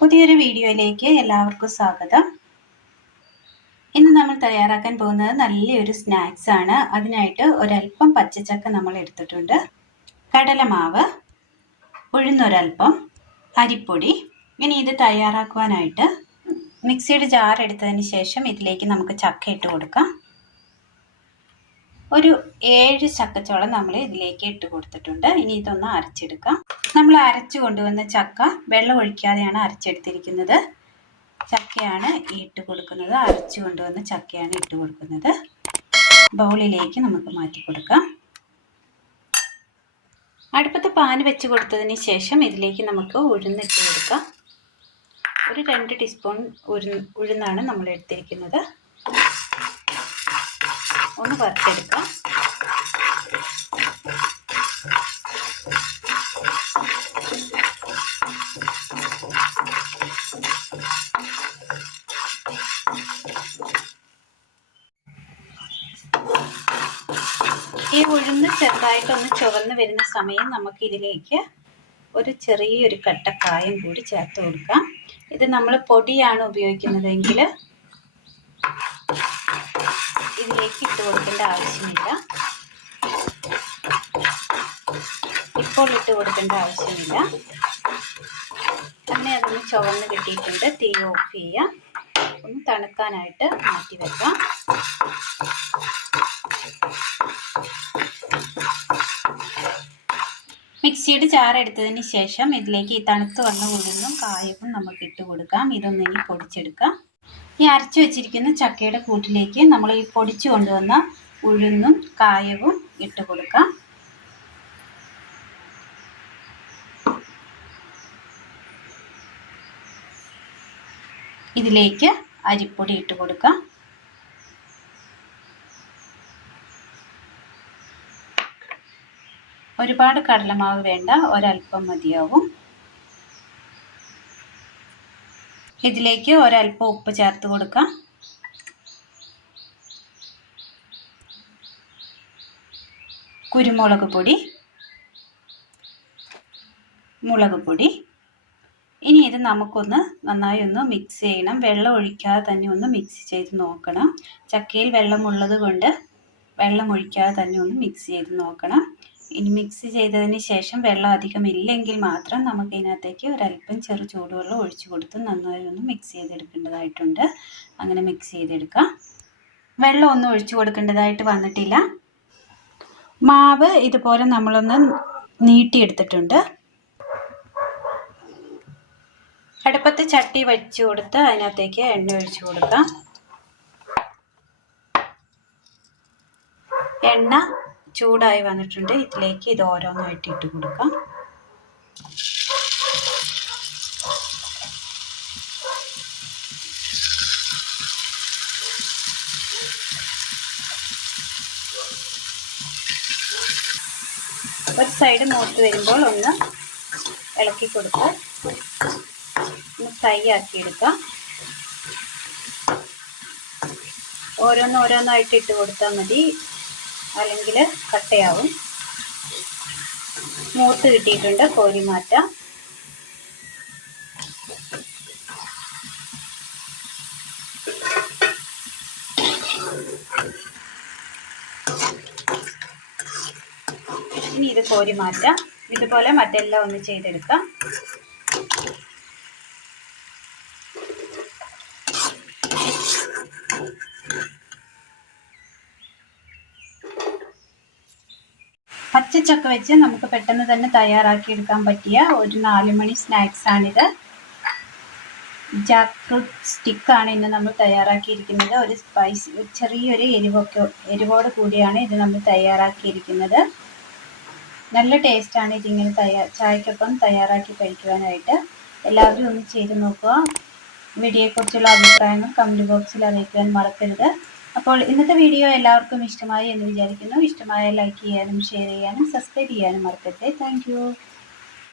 പുതിയൊരു വീഡിയോയിലേക്ക് എല്ലാവർക്കും സ്വാഗതം. ഇന്ന് നമ്മൾ തയ്യാറാക്കാൻ പോകുന്നത് നല്ലൊരു സ്നാക്സ് ആണ്. അതിനായിട്ട് ഒരല്പം പച്ചച്ചക്ക നമ്മൾ എടുത്തിട്ടുണ്ട്, കടലമാവ്, ഉഴുന്നൊരൽപ്പം, അരിപ്പൊടി. ഇനി ഇത് തയ്യാറാക്കുവാനായിട്ട് മിക്സിയുടെ ജാർ എടുത്തതിന് ശേഷം ഇതിലേക്ക് നമുക്ക് ചക്ക ഇട്ട് കൊടുക്കാം. ഒരു 7 ചക്കച്ചോളം നമ്മൾ ഇതിലേക്ക് ഇട്ട് കൊടുത്തിട്ടുണ്ട്. ഇനി ഇതൊന്ന് അരച്ചെടുക്കാം. നമ്മൾ അരച്ചു കൊണ്ടുവന്ന ചക്ക വെള്ളം ഒഴിക്കാതെയാണ് അരച്ചെടുത്തിരിക്കുന്നത്. ചക്കയാണ് ഇട്ട് കൊടുക്കുന്നത്, അരച്ചു കൊണ്ടുവന്ന ചക്കയാണ് ഇട്ട് കൊടുക്കുന്നത്. ബൗളിലേക്ക് നമുക്ക് മാറ്റി കൊടുക്കാം. അടുപ്പത്ത് പാൻ വെച്ച് കൊടുത്തതിന് ശേഷം ഇതിലേക്ക് നമുക്ക് ഉഴുന്നിട്ട് കൊടുക്കാം. ഒരു 2 ടീസ്പൂൺ ഉഴുന്നാണ് നമ്മൾ എടുത്തിരിക്കുന്നത്. ഒന്ന് വറുത്തെടുക്കാം. ഈ ഉഴുന്ന് ചെറുതായിട്ടൊന്ന് ചുവന്ന് വരുന്ന സമയം നമുക്ക് ഇതിലേക്ക് ഒരു ചെറിയൊരു കട്ട കായം കൂടി ചേർത്ത് കൊടുക്കാം. ഇത് നമ്മൾ പൊടിയാണ് ഉപയോഗിക്കുന്നതെങ്കിൽ ഇതിലേക്ക് ഇട്ട് കൊടുക്കേണ്ട ആവശ്യമില്ല. ഇപ്പോൾ ഇട്ട് കൊടുക്കേണ്ട ആവശ്യമില്ല. അങ്ങനെ അതൊന്ന് ചുവന്ന് കിട്ടിയിട്ടുണ്ട്. തീ ഓഫ് ചെയ്യാം. ഒന്ന് തണുക്കാനായിട്ട് മാറ്റി വെക്കാം. മിക്സിയുടെ ജാർ എടുത്തതിന് ശേഷം ഇതിലേക്ക് ഈ തണുത്ത് വന്ന ഉഴുന്നും കായവും നമുക്ക് ഇട്ട് കൊടുക്കാം. ഇതൊന്ന് ഇനി പൊടിച്ചെടുക്കാം. ഈ അരച്ചു വെച്ചിരിക്കുന്ന ചക്കയുടെ കൂട്ടിലേക്ക് നമ്മൾ ഈ പൊടിച്ചു കൊണ്ടുവന്ന ഉഴുന്നും കായവും ഇട്ട് കൊടുക്കാം. ഇതിലേക്ക് അരിപ്പൊടി ഇട്ട് കൊടുക്കാം. ഒരുപാട് കടലമാവ് വേണ്ട, ഒരൽപ്പം മതിയാവും. ഇതിലേക്ക് ഒരൽപ്പം ഉപ്പ് ചേർത്ത് കൊടുക്കാം. കുരുമുളക് പൊടി, മുളക് പൊടി. ഇനി ഇത് നമുക്കൊന്ന് നന്നായി ഒന്ന് മിക്സ് ചെയ്യണം. വെള്ളം ഒഴിക്കാതെ തന്നെ ഒന്ന് മിക്സ് ചെയ്ത് നോക്കണം. ചക്കയിൽ വെള്ളമുള്ളത് കൊണ്ട് വെള്ളം ഒഴിക്കാതെ തന്നെ ഒന്ന് മിക്സ് ചെയ്ത് നോക്കണം. ഇനി മിക്സ് ചെയ്തതിന് ശേഷം വെള്ളം അധികം ഇല്ലെങ്കിൽ മാത്രം നമുക്ക് ഇതിനകത്തേക്ക് ഒരല്പം ചെറു ചൂടുവെള്ളം ഒഴിച്ചു കൊടുത്ത് നന്നായി ഒന്ന് മിക്സ് ചെയ്തെടുക്കേണ്ടതായിട്ടുണ്ട്. അങ്ങനെ മിക്സ് ചെയ്തെടുക്കാം. വെള്ളം ഒന്നും ഒഴിച്ചു കൊടുക്കേണ്ടതായിട്ട് വന്നിട്ടില്ല. മാവ് ഇതുപോലെ നമ്മളൊന്ന് നീട്ടിയെടുത്തിട്ടുണ്ട്. അടുപ്പത്ത് ചട്ടി വെച്ച് കൊടുത്ത് അതിനകത്തേക്ക് എണ്ണ ഒഴിച്ചു കൊടുക്കാം. എണ്ണ ചൂടായി വന്നിട്ടുണ്ട്. ഇതിലേക്ക് ഇത് ഓരോന്നായിട്ട് ഇട്ട് കൊടുക്കാം. ഒരു സൈഡ് മൂത്ത് വരുമ്പോൾ ഒന്ന് ഇളക്കി കൊടുത്ത് ഒന്ന് ഫ്രൈ ആക്കിയെടുക്കാം. ഓരോന്നായിട്ട് ഇട്ട് കൊടുത്താൽ മതി, അല്ലെങ്കിൽ കട്ടയാവും. മൂത്ത് കിട്ടിയിട്ടുണ്ട്, കോരി മാറ്റാം. ഇനി ഇത് കോരി മാറ്റാം. ഇതുപോലെ മറ്റെല്ലാം ഒന്ന് ചെയ്തെടുക്കാം. പച്ചച്ചക്ക വെച്ച് നമുക്ക് പെട്ടെന്ന് തന്നെ തയ്യാറാക്കിയെടുക്കാൻ പറ്റിയ ഒരു 4 മണി സ്നാക്സ് ആണിത്. ജാക്ക് ഫ്രൂട്ട് സ്റ്റിക്കാണ് ഇന്ന് നമ്മൾ തയ്യാറാക്കിയിരിക്കുന്നത്. ഒരു ചെറിയൊരു എരിവോട് കൂടിയാണ് ഇത് നമ്മൾ തയ്യാറാക്കിയിരിക്കുന്നത്. നല്ല ടേസ്റ്റാണ് ഇതിങ്ങനെ ചായക്കൊപ്പം തയ്യാറാക്കി കഴിക്കുവാനായിട്ട്. എല്ലാവരും ഒന്ന് ചെയ്ത് നോക്കുക. വീഡിയോയെക്കുറിച്ചുള്ള അഭിപ്രായങ്ങൾ കമൻറ്റ് ബോക്സിൽ അറിയിക്കാൻ മറക്കരുത്. അപ്പോൾ ഇന്നത്തെ വീഡിയോ എല്ലാവർക്കും ഇഷ്ടമായി എന്ന് വിചാരിക്കുന്നു. ഇഷ്ടമായ ലൈക്ക് ചെയ്യാനും ഷെയർ ചെയ്യാനും സബ്സ്ക്രൈബ് ചെയ്യാനും മറക്കരുത്. Thank you.